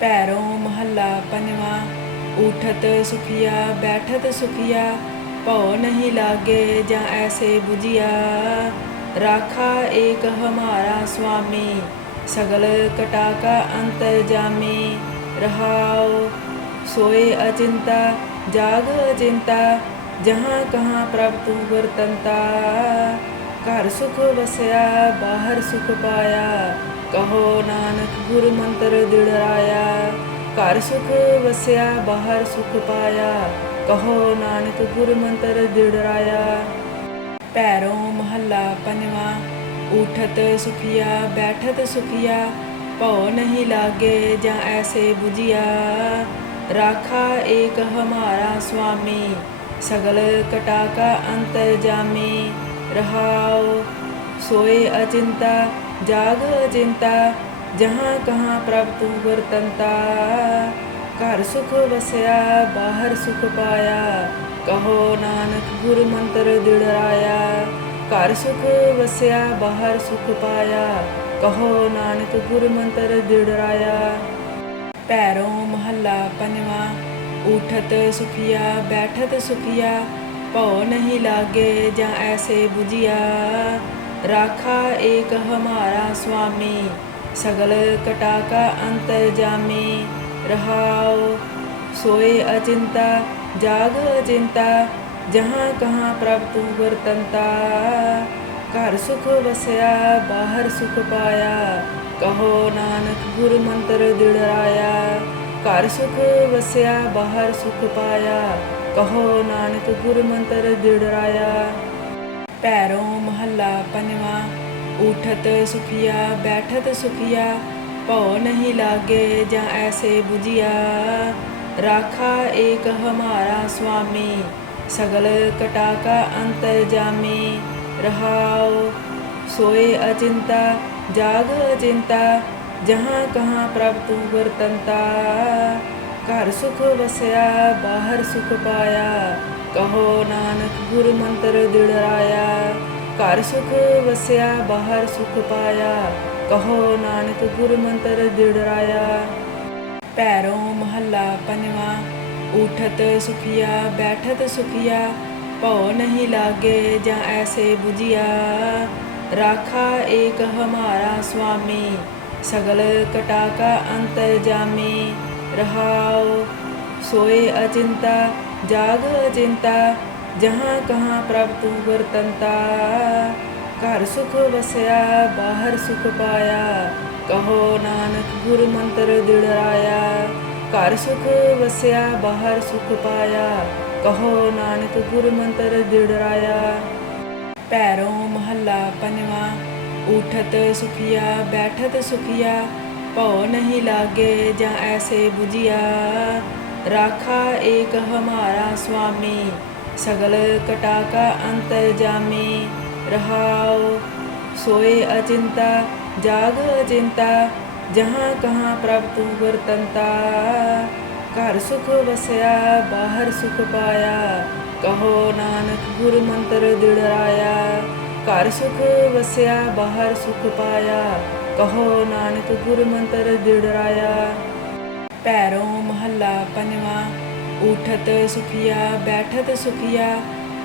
पैरों महला पनवा। उठत सुखिया बैठत सुखिया, भौ नहीं लागे जा ऐसे बुझिया। राखा एक हमारा स्वामी, सगल कटा का अंतर्जामी। रहाओ सोए अचिंता जाग अचिंता, जहाँ कहाँ प्रभ तू वर्तनता। घर सुख वसया बाहर सुख पाया, कहो नानक गुरु मंत्र दृढ़ाया। घर सुख वसया बाहर सुख पाया, कहो नानक गुरु मंत्र दृढ़ाया। पैरों महला पनवा। उठत सुखिया बैठत सुखिया, भौ नहीं लागे जा ऐसे बुझिया। राखा एक हमारा स्वामी, सगल कटा का अंतर्जामी। रहाओ सोए अचिंता जाग अचिंता, जहाँ कहाँ प्रभ तू वर्तनता। घर सुख वसया बाहर सुख पाया, कहो नानक गुरु मंत्र दृढ़ाया। घर सुख वसया बाहर सुख पाया, कहो नानक गुरु मंत्र दृढ़ाया। पैरों महला पनवा। उठत सुखिया बैठत सुखिया, भौ नहीं लागे जा ऐसे बुझिया। राखा एक हमारा स्वामी, सगल कटा का अंतर्जामी। रहाओ सोए अचिंता जाग अचिंता, जहाँ कहाँ प्रभ तू वर्तनता। घर सुख वसया बाहर सुख पाया, कहो नानक गुरु मंत्र दृढ़ाया। घर सुख वसया बाहर सुख पाया, कहो नानक गुरु मंत्र दृढ़ाया। पैरों महला पनवा। उठत सुखिया बैठत सुखिया, भौ नहीं लागे जा ऐसे बुझिया। राखा एक हमारा स्वामी, सगल कटा का अंतर्जामी। रहाओ सोए अचिंता जाग अचिंता, जहाँ कहाँ प्रभ तू वर्तनता। घर सुख वसया बाहर सुख पाया, कहो नानक गुरु मंत्र दृढ़ाया। घर सुख वसया बाहर सुख पाया, कहो नानक गुरु मंत्र दृढ़ाया। पैरों महला पनवा। उठत सुखिया बैठत सुखिया, भौ नहीं लागे जा ऐसे बुझिया। राखा एक हमारा स्वामी, सगल कटा का अंतर्जामी। रहाओ सोए अचिंता जाग अचिंता, जहाँ कहाँ प्रभ तू वर्तनता। घर सुख वसया बाहर सुख पाया, कहो नानक गुरु मंत्र दृढ़ाया। घर सुख वसया बाहर सुख पाया, कहो नानक गुरु मंत्र दृढ़ाया। पैरों महला पनवा। उठत सुखिया बैठत सुखिया, भौ नहीं लागे जा ऐसे बुझिया। राखा एक हमारा स्वामी, सगल कटा का अंतर्जामी। रहाओ सोए अचिंता जाग अचिंता, जहाँ कहाँ प्रभ तू वर्तनता। घर सुख वसया बाहर सुख पाया, कहो नानक गुरु मंत्र दृढ़ाया। घर सुख वसया बाहर सुख पाया, कहो नानक गुरु मंत्र दृढ़ाया। पैरों महला पनवा। उठत सुखिया बैठत सुखिया,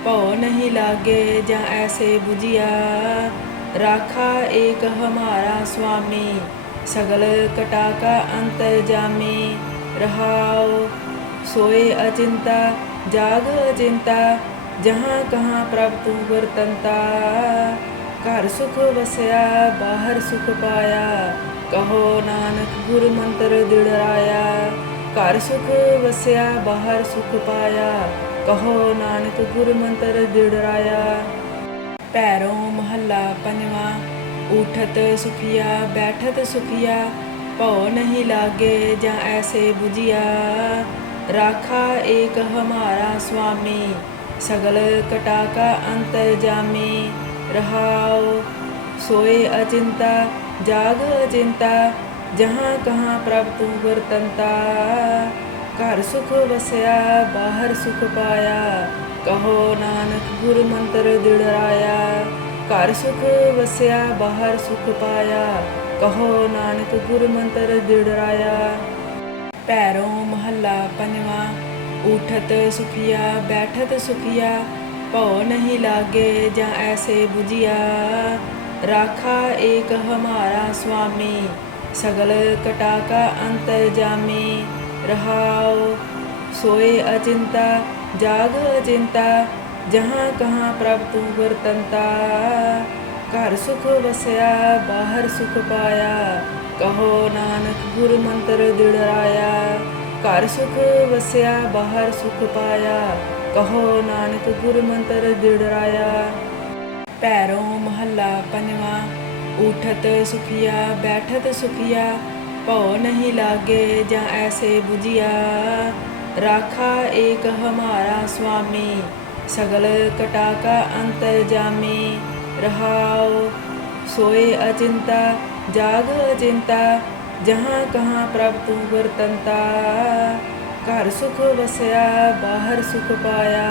भौ नहीं लागे जा ऐसे बुझिया। राखा एक हमारा स्वामी, सगल कटा का अंतर्जामी। रहाओ सोए अचिंता जाग अचिंता, जहाँ कहाँ प्रभ तू वर्तनता। घर सुख वसया बाहर सुख पाया, कहो नानक गुरु मंत्र दृढ़ाया। घर सुख वसया बाहर सुख पाया, कहो नानक गुरु मंत्र दृढ़ाया। पैरों महला पनवा। उठत सुखिया बैठत सुखिया, भौ नहीं लागे जा ऐसे बुझिया। राखा एक हमारा स्वामी, सगल कटा का अंतर्जामी। रहाओ सोए अचिंता जाग अचिंता, जहाँ कहाँ प्रभ तू वर्तनता। घर सुख वसया बाहर सुख पाया, कहो नानक गुरु मंत्र दृढ़ाया। घर सुख वसया बाहर सुख पाया, कहो नानक गुरु मंत्र दृढ़ाया। ਭੈਰੋਂ ਮਹੱਲਾ ਪੰਜਵਾਂ। ਊਠਤ ਸੁਖੀਆ ਬੈਠਤ ਸੁਖੀਆ, ਭਉ ਨਹੀਂ ਲਾਗੇ ਜਾਂ ਐਸੇ ਬੁਝਿਆ। ਰਾਖਾ ਏਕ ਹਮਾਰਾ ਸੁਆਮੀ, ਸਗਲ ਕਟਾ ਕਾ ਅੰਤਰਜਾਮੀ। ਰਹਾਉ सोए अचिंता जाग अचिंता, जहाँ कहाँ प्रभ तू वरतंता। घर सुख वसया बाहर सुख पाया, कहो नानक गुर मंत्र दृढ़ाया। घर सुख वसया बाहर सुख पाया, कहो नानक गुर मंत्र दृढ़ाया। भैरों महला पंजवां। ऊठत सुखिया बैठत सुखिया, भਉ नहीं लागे ਜਾਂ ऐसे बुझिया। राखा एक हमारा स्वामी, सगल कटा का अंतरजामी। रहाओ सोए अचिंता जाग अचिंता, जहाँ कहाँ प्रभ तू वरतंता। घर सुख वसया बाहर सुख पाया,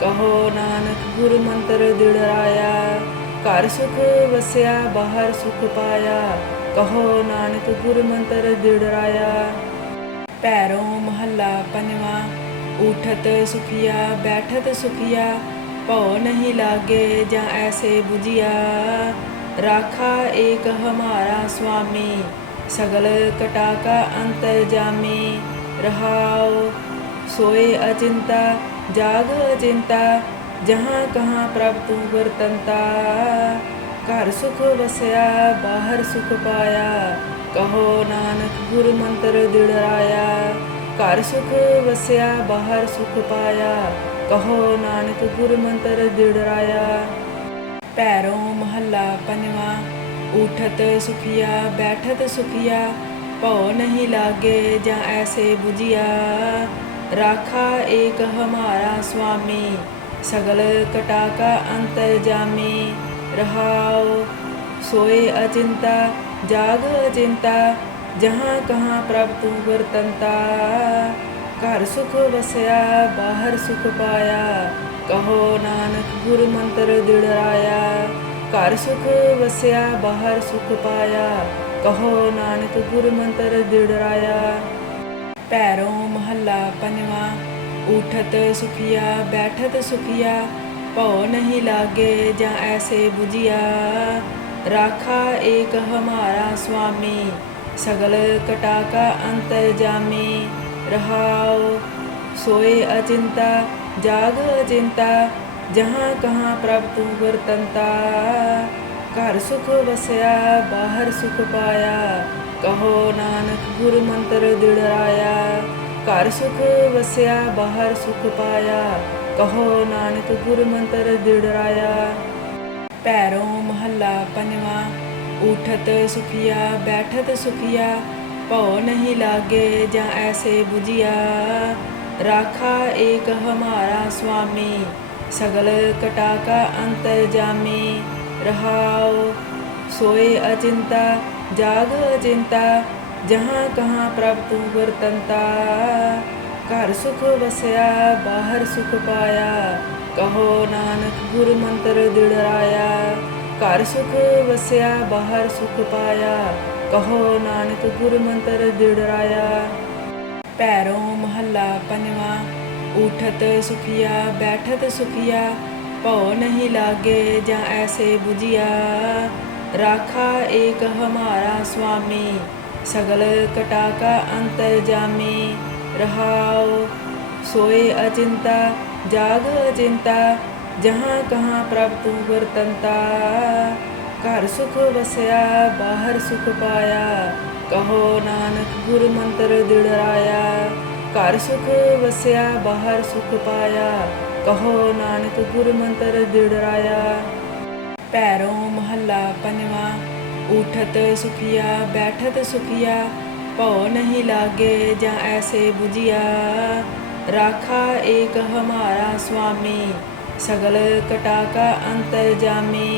कहो नानक गुर मंत्र दृढ़ाया। घर सुख वसया बाहर सुख पाया, कहो नानक गुर मंत्र दृढ़ाया। भैरों महला पंजवां। ऊठत सुखिया बैठत सुखिया, भਉ नहीं लागे ਜਾਂ ऐसे बुझिया। राखा एक हमारा स्वामी, सगल कटा का अंतरजामी। रहाओ सोए अचिंता जाग अचिंता, जहाँ कहाँ प्रभ तू वरतंता। घर सुख वसया बाहर सुख पाया, कहो नानक गुर मंत्र दृढ़ाया। घर सुख वसया बाहर सुख पाया, कहो नानक गुर मंत्र दृढ़ाया। भैरों महला पंजवां। ऊठत सुखिया बैठत सुखिया, भਉ नहीं लागे ਜਾਂ ऐसे बुझिया। राखा एक हमारा स्वामी, सगल कटा का अंतरजामी। रहाओ सोए अचिंता जाग अचिंता, जहाँ कहाँ प्रभ तू वरतंता। घर सुख वसया बाहर सुख पाया, कहो नानक गुर मंत्र दृढ़ाया। घर सुख वसया बाहर सुख पाया, कहो नानक गुर मंत्र दृढ़ाया। भैरों महला पंजवां। ऊठत सुखिया बैठत सुखिया, भਉ नहीं लागे ਜਾਂ ऐसे बुझिया। राखा एक हमारा स्वामी, सगल कटा का अंतरजामी। रहाओ सोए अचिंता जाग अचिंता, जहाँ कहाँ प्रभ तू वरतंता। घर सुख वसया बाहर सुख पाया, कहो नानक गुर मंत्र दृढ़ाया। घर सुख वसया बाहर सुख पाया, कहो नानक गुर मंत्र दृढ़ाया। भैरों महला पंजवां। ऊठत सुखिया बैठत सुखिया, भਉ नहीं लागे ਜਾਂ ऐसे बुझिया। राखा एक हमारा स्वामी, सगल कटा का अंतरजामी। रहाओ सोए अचिंता जाग अचिंता, जहाँ कहाँ प्रभ तू वरतंता। घर सुख वसया बाहर सुख पाया, कहो नानक गुर मंत्र दृढ़ाया। घर सुख वसया बाहर सुख पाया, कहो नानक गुर मंत्र दृढ़ाया। भैरों महला पंजवां। ऊठत सुखिया बैठत सुखिया, भਉ नहीं लागे ਜਾਂ ऐसे बुझिया। राखा एक हमारा स्वामी, सगल कटा का अंतरजामी। रहाओ सोए अचिंता जाग अचिंता, जहाँ कहाँ प्रभ तू वरतंता। घर सुख वसया बाहर सुख पाया, कहो नानक गुर मंत्र दृढ़ाया। घर सुख वसया बाहर सुख पाया, कहो नानक गुर मंत्र दृढ़ाया। भैरों महला पंजवां। ऊठत सुखिया बैठत सुखिया, भਉ नहीं लागे ਜਾਂ ऐसे बुझिया। राखा एक हमारा स्वामी, सगल कटा का अंतरजामी।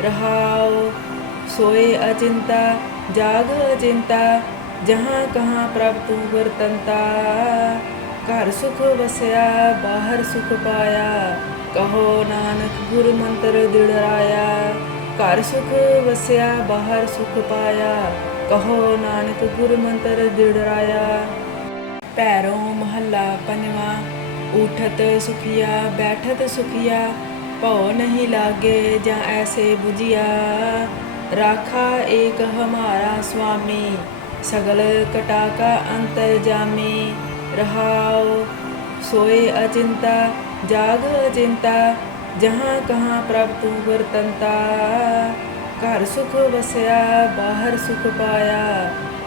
रहाओ सोए अचिंता जाग अचिंता, जहाँ कहाँ प्रभ तू वरतंता। घर सुख वसया बाहर सुख पाया, कहो नानक गुर मंत्र दृढ़ाया। घर सुख वसया बाहर सुख पाया, कहो नानक गुर मंत्र दृढ़ाया। ਪੰਜਵਾਂ। ਊਠਤ ਸੁਖੀਆ ਬੈਠਤ ਸੁਖੀਆ, ਭਉ ਨਹੀਂ ਲਾਗੇ ਜਾਂ ਐਸੇ ਬੁਝਿਆ। ਰਾਖਾ ਏਕ ਹਮਾਰਾ ਸੁਆਮੀ, ਸਗਲ ਕਟਾ ਕਾ ਅੰਤਰਜਾਮੀ। ਰਹਾਉ सोए अचिंता जाग अचिंता, जहाँ कहाँ प्रभ तू वरतंता। घर सुख वसया बाहर सुख पाया,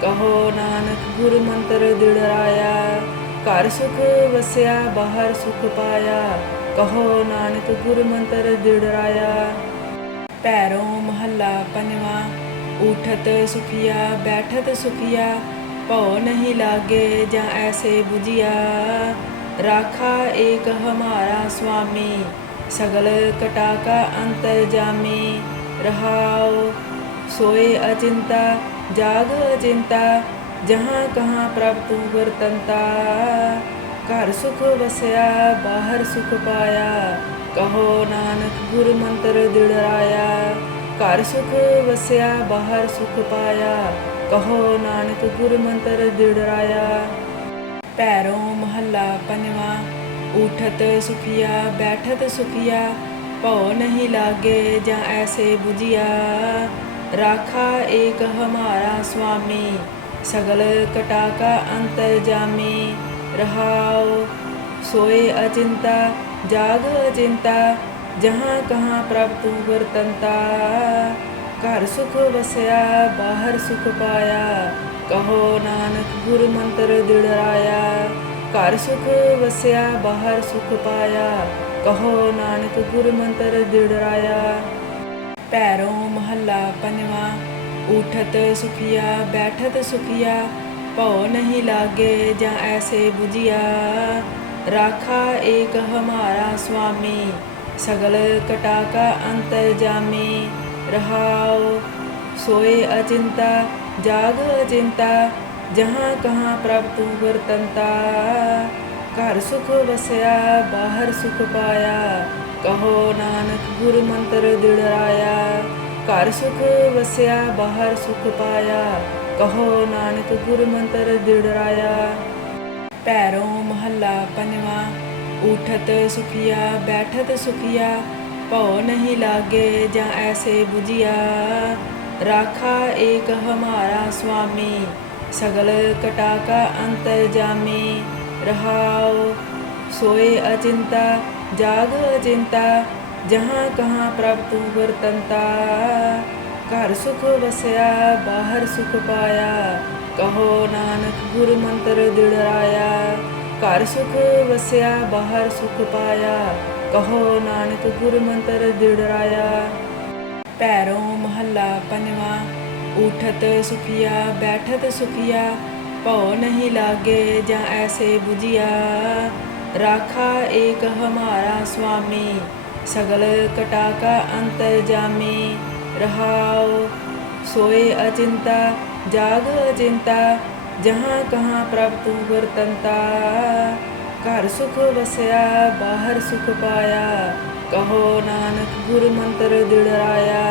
कहो नानक गुर मंत्र दृढ़ाया। घर सुख वसया बाहर सुख पाया, कहो नानक गुर मंत्र दृढ़ाया। पैरों महला पंजवा। ऊठत सुखिया बैठत सुखिया, भਉ नहीं लागे ਜਾਂ ऐसे बुझिया। राखा एक हमारा स्वामी, सगल कटा का अंतरजामी। रहाओ सोए अचिंता जाग अचिंता, जहाँ कहाँ प्रभ तू वरतंता। घर सुख वसया बाहर सुख पाया, कहो नानक गुर मंत्र दृढ़ाया। घर सुख वसया बाहर सुख पाया, कहो नानक गुर मंत्र दृढ़ाया। पैरों महला पंजवा। ऊठत सुखिया बैठत सुखिया, भਉ नहीं लागे ਜਾਂ ऐसे बुझिया। राखा एक हमारा स्वामी, सगल कटा का अंतरजामी। रहाओ सोए अचिंता जाग अचिंता, जहाँ कहाँ प्रभ तू वरतंता। घर सुख वसया बाहर सुख पाया, कहो नानक गुर मंत्र दृढ़ाया। घर सुख वसया बाहर सुख पाया, कहो नानक गुर मंत्र दृढ़ाया। पैरों महला पंजवा। ऊठत सुखिया बैठत सुखिया, भਉ नहीं लागे ਜਾਂ ऐसे बुझिया। राखा एक हमारा स्वामी, सगल कटा का अंतरजामी। रहाओ सोए अचिंता जाग अचिंता, जहाँ कहाँ प्रभ तू वरतंता। घर सुख वसया बाहर सुख पाया, कहो नानक गुर मंत्र दृढ़ाया। घर सुख वसया बाहर सुख पाया, कहो नानक गुर मंत्र दृढ़ाया। पैरों महला पंजवा। ऊठत सुखिया बैठत सुखिया, भਉ नहीं लागे ਜਾਂ ऐसे बुझिया। राखा एक हमारा स्वामी, सगल कटा का अंतरजामी। रहाओ सोए अचिंता जाग अचिंता, जहाँ कहाँ प्रभ तू वरतंता। घर सुख वसया बाहर सुख पाया, कहो नानक गुर मंत्र दृढ़ाया। घर सुख वसया बाहर सुख पाया, कहो नानक गुर मंत्र दृढ़ाया। पैरों महला पंजवा। ऊठत सुखिया बैठत सुखिया, भਉ नहीं लागे ਜਾਂ ऐसे बुझिया। राखा एक हमारा स्वामी, सगल कटा का अंतरजामी। रहाओ सोए अचिंता जाग अचिंता, जहाँ कहाँ प्रभ तू वरतंता। घर सुख वसया बाहर सुख पाया, कहो नानक गुर मंत्र दृढ़ाया।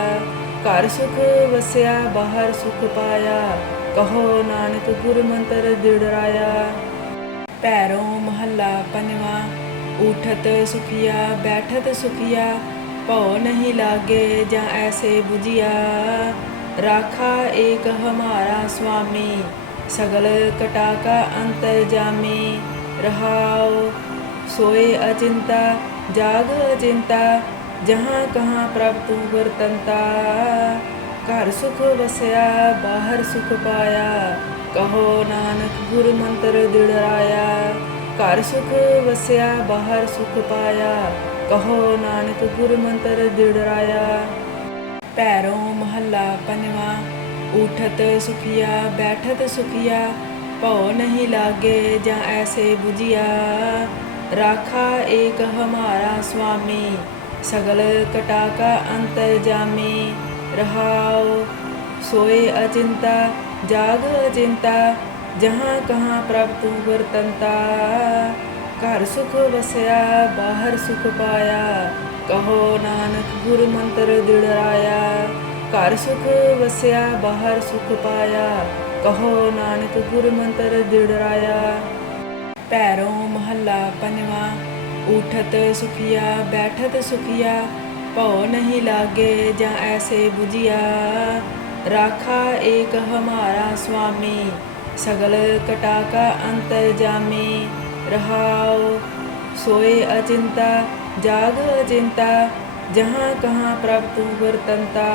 घर सुख वसया बाहर सुख पाया, कहो नानक गुर मंत्र दृढ़ाया। पैरों महला पंजवा। ऊठत सुखिया बैठत सुखिया, भਉ नहीं लागे ਜਾਂ ऐसे बुझिया। राखा एक हमारा स्वामी, सगल कटा का अंतरजामी। रहाओ सोए अचिंता जाग अचिंता, जहाँ कहाँ प्रभ तू वरतंता। घर सुख वसया बाहर सुख पाया, कहो नानक गुर मंत्र दृढ़ाया। घर सुख वसया बाहर सुख पाया, कहो नानक गुर मंत्र दृढ़ाया। पैरों महला पंजवा। ऊठत सुखिया बैठत सुखिया, भਉ नहीं लागे ਜਾਂ ऐसे बुझिया। राखा एक हमारा स्वामी, सगल कटा का अंतरजामी। रहाओ सोए अचिंता जाग अचिंता, जहाँ कहाँ प्रभ तू वरतंता। घर सुख वसया बाहर सुख पाया, कहो नानक गुर मंत्र दृढ़ाया। घर सुख वसया बाहर सुख पाया, कहो नानक गुर मंत्र दृढ़ाया। ਭੈਰੋਂ ਮਹੱਲਾ ਪੰਜਵਾਂ। ਊਠਤ ਸੁਖੀਆ ਬੈਠਤ ਸੁਖੀਆ, ਭਉ ਨਹੀਂ ਲਾਗੇ ਜਾਂ ਐਸੇ ਬੁਝਿਆ। ਰਾਖਾ ਏਕ ਹਮਾਰਾ ਸੁਆਮੀ, ਸਗਲ ਕਟਾ ਕਾ ਅੰਤਰਜਾਮੀ। ਰਹਾਉ सोए अचिंता जाग अचिंता, जहाँ कहाँ प्रभ तू वरतंता।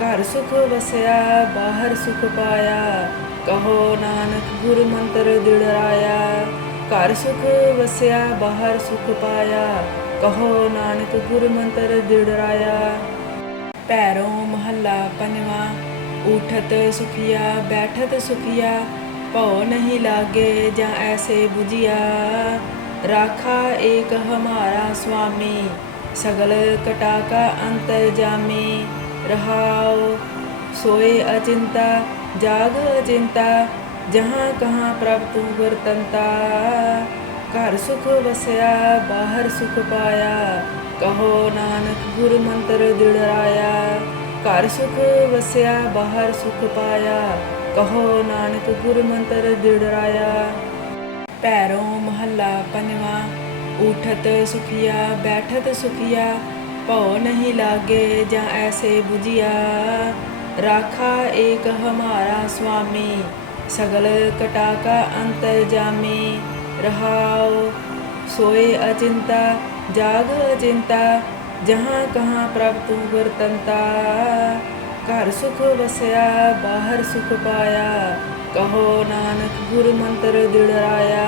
घर सुख वसया बाहर सुख पाया, कहो नानक गुरु मंत्र दृढ़ाया। घर सुख वसया बाहर सुख पाया, कहो नानक गुरु मंत्र दृढ़ाया। भैरों महला पंजवां। ऊठत सुखिया बैठत सुखिया, भਉ नहीं लागे ਜਾਂ ऐसे बुझिया। राखा एक हमारा स्वामी, सगल कटा का अंतरजामी। रहाओ सोए अचिंता जाग अचिंता, जहाँ कहाँ प्रभ तू वरतंता। घर सुख वसया बाहर सुख पाया, कहो नानक गुरु मंत्र दृढ़ाया। घर सुख वसया बाहर सुख पाया, कहो नानक गुरु मंत्र दृढ़ाया। भैरों महला पंजवां। ऊठत सुखिया बैठत सुखिया, भਉ नहीं लागे ਜਾਂ ऐसे बुझिया। राखा एक हमारा स्वामी, सगल कटा का अंतरजामी। रहाओ सोए अचिंता जाग अचिंता, जहाँ कहाँ प्रभ तू वरतंता। घर सुख वसया बाहर सुख पाया, कहो नानक गुरु मंत्र दृढ़ाया।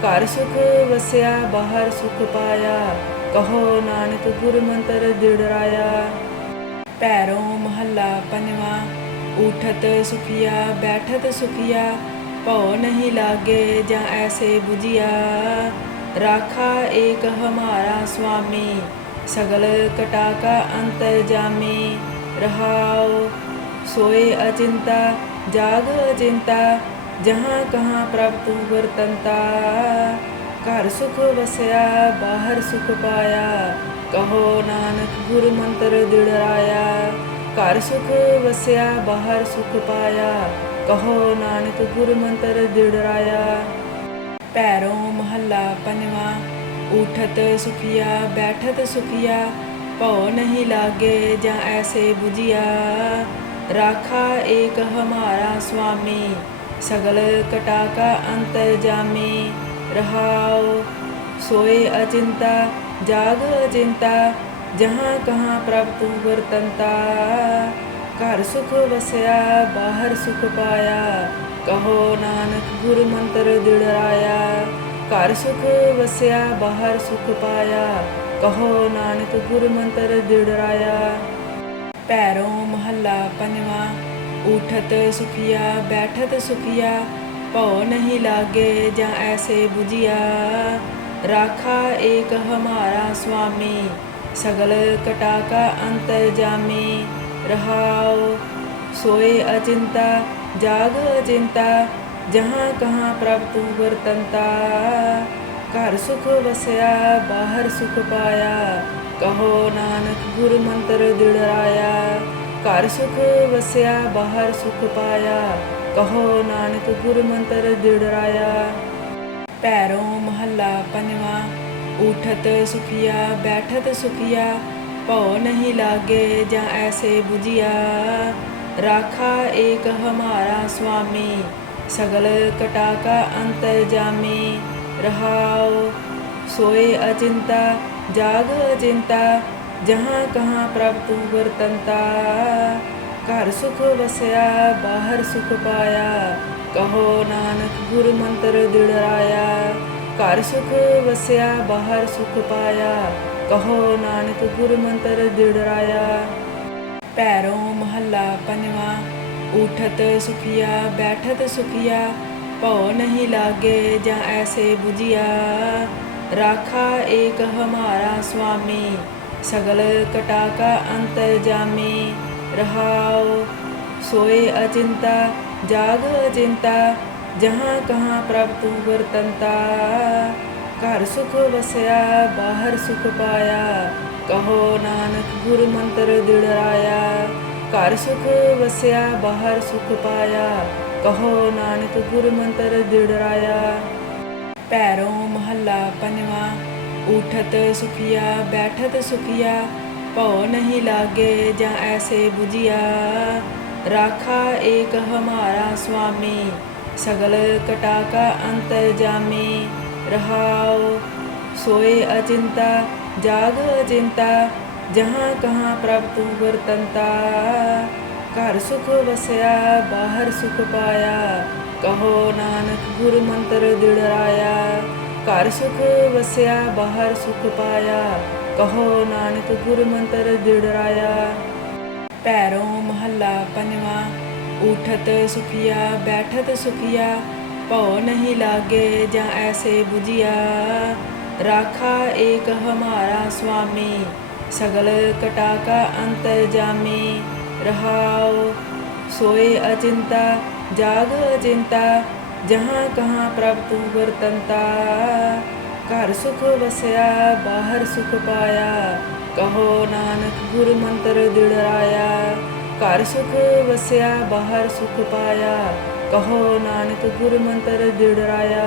घर सुख वसया बाहर सुख पाया, कहो नानक गुरु मंत्र दृढ़ाया। भैरों महला पंजवां। ऊठत सुखिया बैठत सुखिया, भਉ नहीं लागे ਜਾਂ ऐसे बुझिया। राखा एक हमारा स्वामी, सगल कटा का अंतरजामी। रहाओ सोए अचिंता जाग अचिंता, जहाँ कहाँ प्रभ तू वरतंता। घर सुख वसया बाहर सुख पाया, कहो नानक गुरु मंत्र दृढ़ाया। घर सुख वसया बाहर सुख पाया, कहो नानक गुरु मंत्र दृढ़ाया। भैरों महला पंजवां। ऊठत सुखिया बैठत सुखिया, भਉ नहीं लागे ਜਾਂ ऐसे बुझिया। राखा एक हमारा स्वामी, सगल कटा का अंतरजामी। रहाओ सोए अचिंता जाग अचिंता, जहाँ कहाँ प्रभ तू वरतंता। घर सुख वसया बाहर सुख पाया, कहो नानक गुरु मंत्र दृढ़ाया। घर सुख वसया बाहर सुख पाया, कहो नानक गुरु मंत्र दृढ़ाया। भैरों महला पंजवां। ऊठत सुखिया बैठत सुखिया, भਉ नहीं लागे ਜਾਂ ऐसे बुझिया। राखा एक हमारा स्वामी, सगल कटा का अंतरजामी। रहाओ सोए अचिंता जाग अचिंता, जहाँ कहाँ प्रभ तू वरतंता। घर सुख वसया बाहर सुख पाया, कहो नानक गुरु मंत्र दृढ़ाया। घर सुख वसया बाहर सुख पाया, कहो नानक गुरु मंत्र दृढ़ाया। भैरों महला पंजवां। ऊठत सुखिया बैठत सुखिया, भਉ नहीं लागे ਜਾਂ ऐसे बुझिया। राखा एक हमारा स्वामी, सगल कटा का अंतरजामी। रहाओ सोए अचिंता जाग अचिंता, जहाँ कहाँ प्रभ तू वरतंता। घर सुख वसया बाहर सुख पाया, कहो नानक गुरु मंत्र दृढ़ाया। घर सुख वसया बाहर सुख पाया, कहो नानक गुरु मंत्र दृढ़ाया। भैरों महला पंजवां। ऊठत सुखिया बैठत सुखिया, भਉ नहीं लागे ਜਾਂ ऐसे बुझिया। राखा एक हमारा स्वामी, सगल कटा का अंतरजामी। रहाओ सोए अचिंता जाग अचिंता, जहाँ कहाँ प्रभ तू वरतंता। घर सुख वसया बाहर सुख पाया, कहो नानक गुरु मंत्र दृढ़ाया। घर सुख वसया बाहर सुख पाया, कहो नानक गुरु मंत्र दृढ़ाया। ਭੈਰੋਂ ਮਹੱਲਾ ਪੰਜਵਾਂ। ਊਠਤ ਸੁਖੀਆ ਬੈਠਤ ਸੁਖੀਆ, ਭਉ ਨਹੀਂ ਲਾਗੇ ਜਾਂ ਐਸੇ ਬੁਝਿਆ। ਰਾਖਾ ਏਕ ਹਮਾਰਾ ਸੁਆਮੀ, ਸਗਲ ਕਟਾ ਕਾ ਅੰਤਰਜਾਮੀ। ਰਹਾਉ सोए अचिंता जाग अचिंता, जहाँ कहाँ प्रभ तू गुरतंता। घर सुख वसया बाहर सुख पाया, कहो नानक गुरु मंत्र दृढ़ाया। घर सुख वसया बाहर सुख पाया, कहो नानक गुरु मंत्र दृढ़ाया। भैरों महला पंजवां। ऊठत सुखिया बैठत सुखिया, भਉ नहीं लागे ਜਾਂ ऐसे बुझिया। राखा एक हमारा स्वामी, सगल कटा का अंतरजामी। रहाओ सोए अचिंता जाग अचिंता, जहाँ कहाँ प्रभ तू गुरतंता। घर सुख वसया बाहर सुख पाया, कहो नानक गुरु मंत्र दृढ़ाया। घर सुख वसया बाहर सुख पाया, कहो नानक गुरु मंत्र दृढ़ाया।